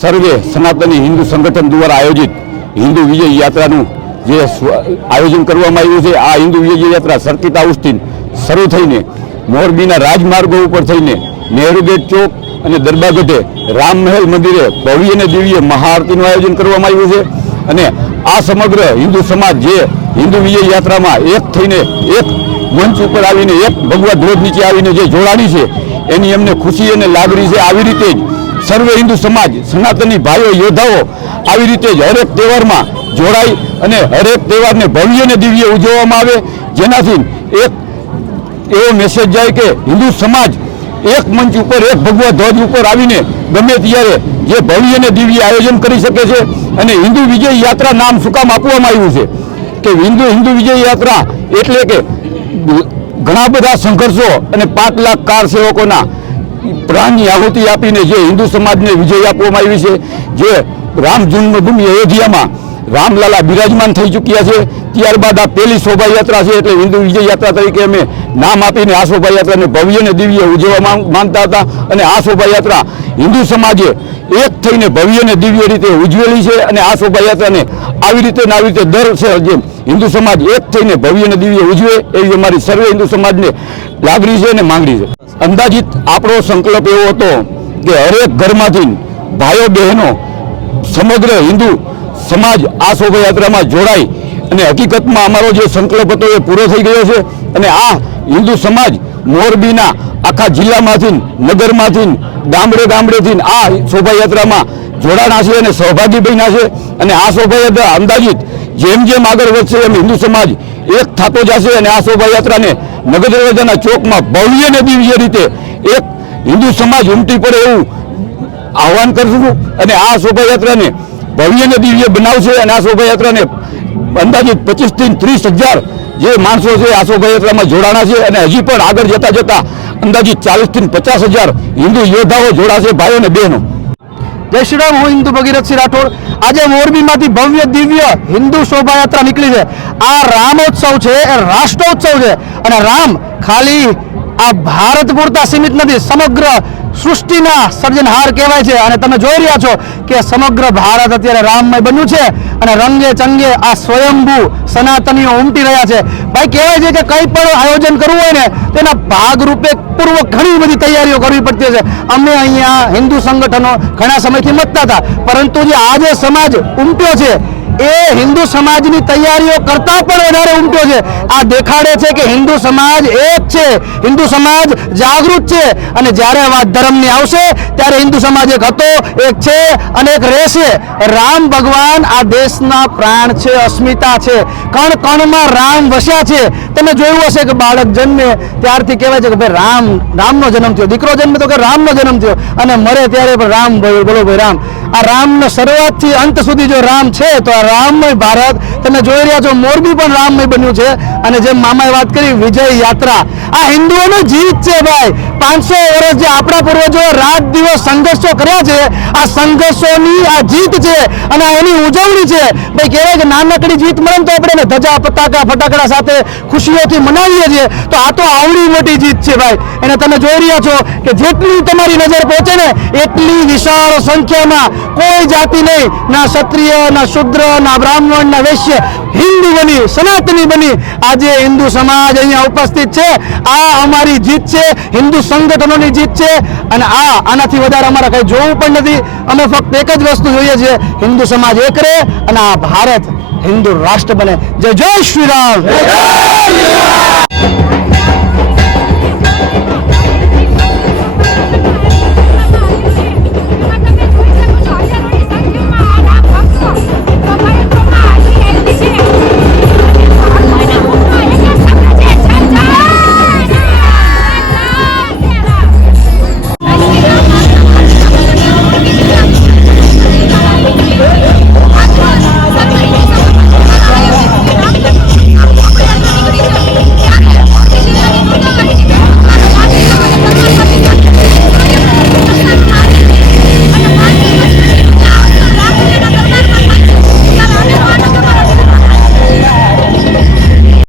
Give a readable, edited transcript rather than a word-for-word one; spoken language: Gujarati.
સર્વે સનાતની હિન્દુ સંગઠન દ્વારા આયોજિત હિન્દુ વિજય યાત્રાનું જે આયોજન કરવામાં આવ્યું છે। આ હિન્દુ વિજય યાત્રા સર્કિટ હાઉસથી શરૂ થઈને મોરબીના રાજમાર્ગો ઉપર થઈને નહેરુ ગેટ ચોક અને દરબારગઢે રામ મહેલ મંદિરે ભવ્ય અને દિવ્ય મહાઆરતીનું આયોજન કરવામાં આવ્યું છે। અને આ સમગ્ર હિન્દુ સમાજ જે હિન્દુ વિજય યાત્રામાં એક થઈને એક મંચ ઉપર આવીને એક ભગવા ધ્વજ નીચે આવીને જે જોડાણી છે એની અમને ખુશી અને લાગણી છે। આવી રીતે જ સર્વે હિન્દુ સમાજ સનાતની ભાઈઓ યોદ્ધાઓ આવી રીતે જ હરેક તહેવારમાં જોડાઈ અને હરેક તહેવારને ભવ્ય અને દિવ્ય ઉજવવામાં આવે, જેનાથી એક એવો મેસેજ જાય કે હિન્દુ સમાજ એક મંચ ઉપર એક ભગવા ધ્વજ ઉપર આવીને ગમે ત્યારે જે ભવ્ય અને દિવ્ય આયોજન કરી શકે છે। અને હિન્દુ વિજય યાત્રા નામ શું કામ આપવામાં આવ્યું છે કે હિન્દુ વિજય યાત્રા એટલે કે ઘણા બધા સંઘર્ષો અને 5 લાખ કાર સેવકોના પ્રાણની આહુતિ આપીને જે હિન્દુ સમાજને વિજય આપવામાં આવી છે। જે રામ જન્મભૂમિ અયોધ્યામાં રામલાલા બિરાજમાન થઈ ચૂક્યા છે, ત્યારબાદ આ પહેલી શોભાયાત્રા છે એટલે હિન્દુ વિજય યાત્રા તરીકે અમે નામ આપીને આ શોભાયાત્રાને ભવ્ય અને દિવ્ય ઉજવવા માંગતા હતા। અને આ શોભાયાત્રા હિન્દુ સમાજે એક થઈને ભવ્ય અને દિવ્ય રીતે ઉજવેલી છે। અને આ શોભાયાત્રાને આવી રીતે દર છે જે હિન્દુ સમાજ એક થઈને ભવ્ય અને દિવ્ય ઉજવે એવી અમારી સર્વે હિન્દુ સમાજને લાગણી છે અને માંગણી છે। અંદાજિત આપણો સંકલ્પ એવો હતો કે હરેક ઘરમાંથી ભાઈઓ બહેનો સમગ્ર હિન્દુ સમાજ આ શોભાયાત્રામાં જોડાય અને હકીકતમાં અમારો જે સંકલ્પ હતો એ પૂરો થઈ ગયો છે। અને આ હિન્દુ સમાજ મોરબીના આખા જિલ્લામાંથી નગરમાંથી ગામડેથી આ શોભાયાત્રામાં જોડાણા છે અને સહભાગી બન્યા છે। અને આ શોભાયાત્રા અંદાજિત જેમ જેમ આગળ વધશે એમ હિન્દુ સમાજ એક થતો જશે અને આ શોભાયાત્રાને નગર દરવાજાના ચોકમાં ભવ્ય અને દિવ્ય રીતે એક હિન્દુ સમાજ ઉમટી પડે એવું આહવાન કરશું। અને આ શોભાયાત્રાને ભવ્ય અને દિવ્ય બનાવશે અને આ શોભાયાત્રાને અંદાજિત 25 થી 30 હજાર જે માણસો છે આ શોભાયાત્રામાં જોડાણા છે। અને હજી પણ આગળ જતા અંદાજિત 40 થી 50 હજાર હિન્દુ યોદ્ધાઓ જોડાશે, ભાઈઓ અને બહેનો। જય શ્રી રામ। હું હિન્દુ ભગીરથસિંહ રાઠોડ। આજે મોરબીમાંથી ભવ્ય દિવ્ય હિન્દુ શોભાયાત્રા નીકળી છે। આ રામોત્સવ છે, એ રાષ્ટ્રોત્સવ છે। અને રામ ખાલી આ ભારત પૂરતા સીમિત નથી, સમગ્ર સૃષ્ટિના સર્જનહાર કહેવાય છે। અને તમે જોઈ રહ્યા છો કે સમગ્ર ભારત અત્યારે રામમય બન્યું છે અને રંગે ચંગે આ સ્વયંભૂ સનાતનીઓ ઉમટી રહ્યા છે। ભાઈ કહેવાય છે કે કંઈ પણ આયોજન કરવું હોય ને તેના ભાગરૂપે પૂર્વ ઘણી બધી તૈયારીઓ કરવી પડતી છે। અમે અહીંયા હિન્દુ સંગઠનો ઘણા સમયથી મતતા હતા, પરંતુ જે આજે સમાજ ઉમટ્યો છે એ હિન્દુ સમાજની તૈયારીઓ કરતાં પણ વધારે ઉમટ્યો છે। આ દેખાડે છે કે હિન્દુ સમાજ એક છે, હિન્દુ સમાજ જાગૃત છે। અને જ્યારે વાત ધર્મની આવશે ત્યારે હિન્દુ સમાજ એક હતો, એક છે અને એક રહેશે। રામ ભગવાન આ દેશના પ્રાણ છે, અસ્મિતા છે, કણ કણમાં રામ વસ્યા છે। તમે જોયું હશે કે બાળક જન્મે ત્યારથી કહેવાય છે કે ભાઈ રામનો જન્મ થયો, દીકરો જન્મે તો કે રામનો જન્મ થયો, અને મરે ત્યારે પણ રામ બોલો ભાઈ રામ। આ રામનો શરૂઆતથી અંત સુધી જો રામ છે તો આ રામમય ભારત તમે જોઈ રહ્યા છો, મોરબી પણ રામમય બન્યું છે। અને જેમ મામાએ વાત કરી વિજય યાત્રા, આ હિન્દુઓનો જીત છે ભાઈ। 500 વર્ષ જે આપણા પૂર્વજોએ રાત દિવસ સંઘર્ષો કર્યા છે, આ સંઘર્ષોની આ જીત છે અને એની ઉજવણી છે ભાઈ। કહેવાય કે નાનકડી જીત મળે તો આપણે ધજા પતાકા ફટાકડા સાથે ખુશીઓથી મનાવીએ છીએ, તો આ તો આવડી મોટી જીત છે ભાઈ। એને તમે જોઈ રહ્યા છો કે જેટલી તમારી નજર પહોંચે ને એટલી વિશાળ સંખ્યામાં કોઈ જાતિ નહીં, ના ક્ષત્રિય, ના શુદ્ર, ના બ્રાહ્મણ, ના વૈશ્ય, હિન્દુ બની સનાતની બની આજે હિન્દુ સમાજ અહીંયા ઉપસ્થિત છે। આ અમારી જીત છે, હિન્દુ સંગઠનોની જીત છે। અને આનાથી વધારે અમારે કંઈ જોવું પણ નથી। અમે ફક્ત એક જ વસ્તુ જોઈએ છીએ, હિન્દુ સમાજ એક રહે અને આ ભારત હિન્દુ રાષ્ટ્ર બને। જય જય શ્રી રામ।